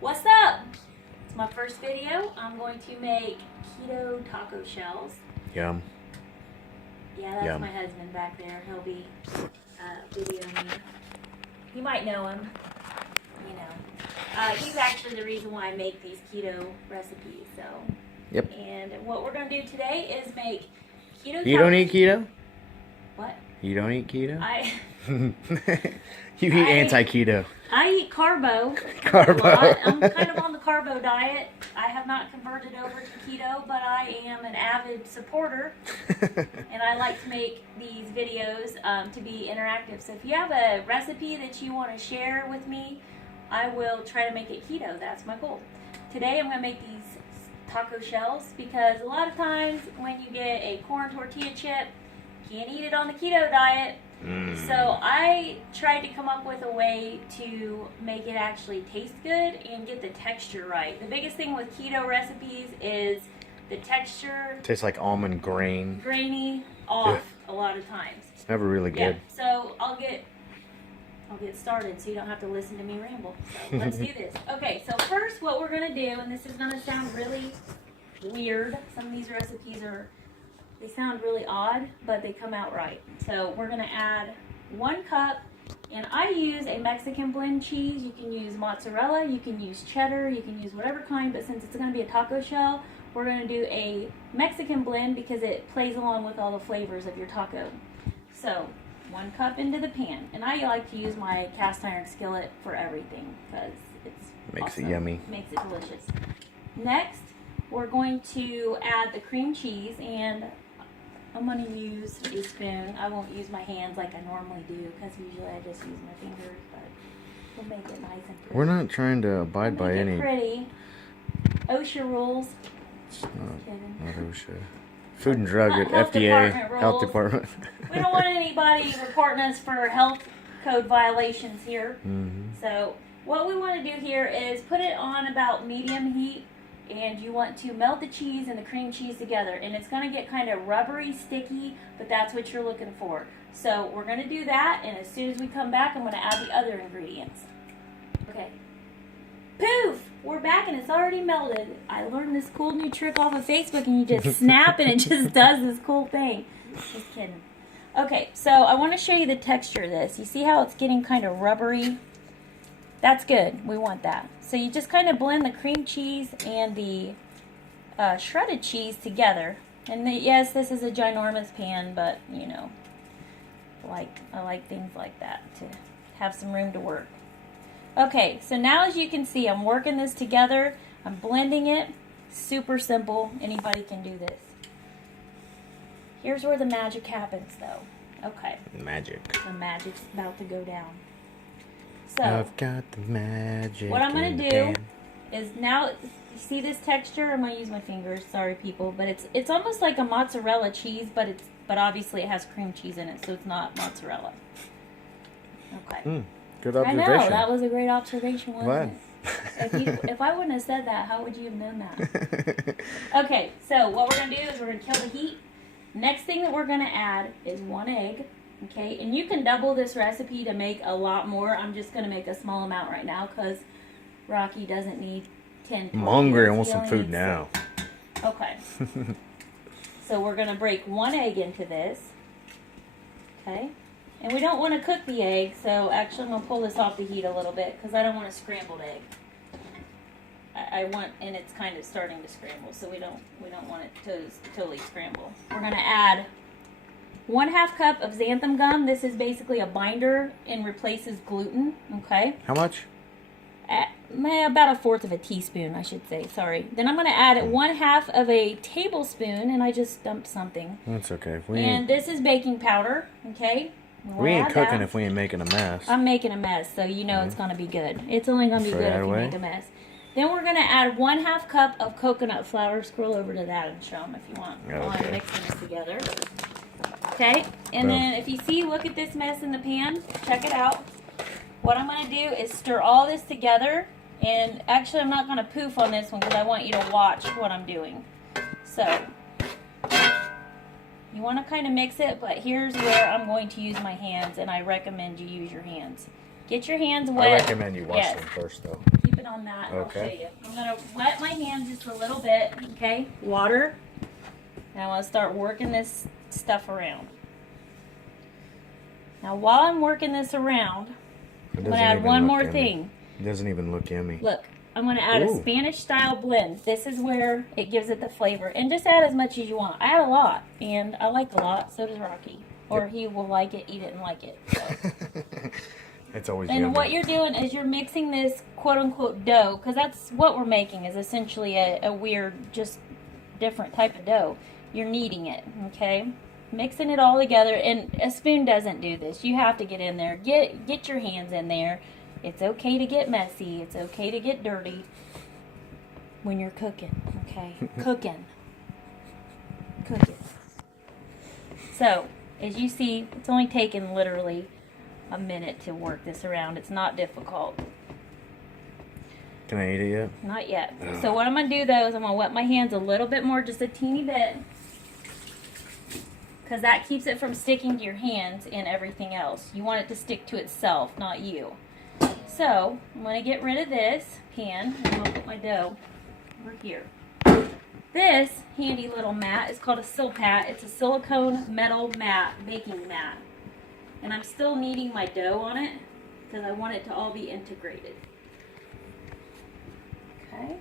What's up? It's my first video. I'm going to make keto taco shells. Yum. Yeah, that's Yum. my husband back there. He'll be videoing me. You might know him. You know. He's actually the reason why I make these keto recipes. So. Yep. And what we're going to do today is make keto You don't eat keto? What? You don't eat keto? You eat I- anti-keto. I eat carbo. Carbo. A lot. I'm kind of on the carbo diet. I have not converted over to keto, but I am an avid supporter. And I like to make these videos to be interactive. So if you have a recipe that you want to share with me, I will try to make it keto. That's my goal. Today I'm going to make these taco shells because a lot of times when you get a corn tortilla chip, you can't eat it on the keto diet. So I tried to come up with a way to make it actually taste good and get the texture right. The biggest thing with keto recipes is the texture. Tastes like almond grain. Grainy, off a lot of times. It's never really Yeah. good. So I'll get started so you don't have to listen to me ramble. So let's do this. Okay, so first what we're gonna do, and this is gonna sound really weird. Some of these recipes they sound really odd, but they come out right. So we're gonna add 1 cup, and I use a Mexican blend cheese. You can use mozzarella, you can use cheddar, you can use whatever kind, but since it's gonna be a taco shell, we're gonna do a Mexican blend because it plays along with all the flavors of your taco. So 1 cup into the pan, and I like to use my cast iron skillet for everything because it's Makes awesome. it yummy. Makes it delicious. Next, we're going to add the cream cheese, and I'm going to use a spoon. I won't use my hands like I normally do because usually I just use my fingers, but we'll make it nice and pretty. We're not trying to abide by Make it any. pretty. OSHA rules. It's Just kidding. not OSHA. Food and Drug at Health FDA. Department Health rules. Department. We don't want anybody reporting us for health code violations here. So what we want to do here is put it on about medium heat, and you want to melt the cheese and the cream cheese together, and it's going to get kind of rubbery, sticky, but that's what you're looking for. So we're going to do that, and as soon as we come back, I'm going to add the other ingredients. Okay. Poof! We're back and it's already melted. I learned this cool new trick off of Facebook, and you just snap and it just does this cool thing. Just kidding. Okay, so I want to show you the texture of this. You see how it's getting kind of rubbery? That's good. We want that. So you just kind of blend the cream cheese and the shredded cheese together. And yes, this is a ginormous pan, but you know, I like things like that to have some room to work. Okay, so now as you can see, I'm working this together. I'm blending it. Super simple. Anybody can do this. Here's where the magic happens, though. Okay. Magic. The magic's about to go down. So, I've got the magic. what I'm going in to the do pan. is now, you see this texture? I'm going to use my fingers. Sorry, people. But it's almost like a mozzarella cheese, but obviously it has cream cheese in it, so it's not mozzarella. Okay. Good I observation. know. That was a great observation, wasn't Glad. it? If I wouldn't have said that, how would you have known that? Okay, so what we're going to do is we're going to kill the heat. Next thing that we're going to add is 1 egg. Okay, and you can double this recipe to make a lot more. I'm just going to make a small amount right now because Rocky doesn't need 10. I'm hungry. I tortillas. want He some only food needs now. 6. Okay. So we're going to break 1 egg into this. Okay. And we don't want to cook the egg, so actually I'm going to pull this off the heat a little bit because I don't want a scrambled egg. And it's kind of starting to scramble, so we don't want it to totally scramble. We're going to add 1/2 cup of xantham gum. This is basically a binder and replaces gluten, okay? How much? About 1/4 of a teaspoon, I should say, sorry. Then I'm going to add 1/2 of a tablespoon, and I just dumped something. That's okay. And this is baking powder, okay? We ain't cooking that. if we ain't making a mess. I'm making a mess, so you know it's going to be good. It's only going to be Throw good that if you away. make a mess. Then we're going to add 1/2 cup of coconut flour. Scroll over to that and show them if you want. While I'm Okay. mixing it together. Okay? And Boom. then if you see, look at this mess in the pan. Check it out. What I'm going to do is stir all this together. And actually, I'm not going to poof on this one because I want you to watch what I'm doing. So, you want to kind of mix it, but here's where I'm going to use my hands, and I recommend you use your hands. Get your hands wet. I recommend you wash Yes. them first, though. Keep it on that. Okay. I'll show you. I'm going to wet my hands just a little bit, okay? Water. And I want to start working this stuff around. Now, while I'm working this around, I'm going to add one more thing. It doesn't even look yummy. Look, I'm going to add a Spanish-style blend. This is where it gives it the flavor. And just add as much as you want. I add a lot, and I like a lot. So does Rocky. Or he will like it, eat it, and like it. So. It's always And yummy. what you're doing is you're mixing this quote-unquote dough, because that's what we're making, is essentially a weird, just different type of dough. You're kneading it, okay? Mixing it all together, and a spoon doesn't do this. You have to get in there. Get your hands in there. It's okay to get messy. It's okay to get dirty when you're cooking, okay? Cooking. So, as you see, it's only taken literally a minute to work this around. It's not difficult. Can I eat it yet? Not yet. So what I'm going to do, though, is I'm going to wet my hands a little bit more, just a teeny bit. Because that keeps it from sticking to your hands and everything else. You want it to stick to itself, not you. So, I'm going to get rid of this pan, and I'm going to put my dough over here. This handy little mat is called a Silpat. It's a silicone metal mat, baking mat. And I'm still kneading my dough on it, because I want it to all be integrated. Okay.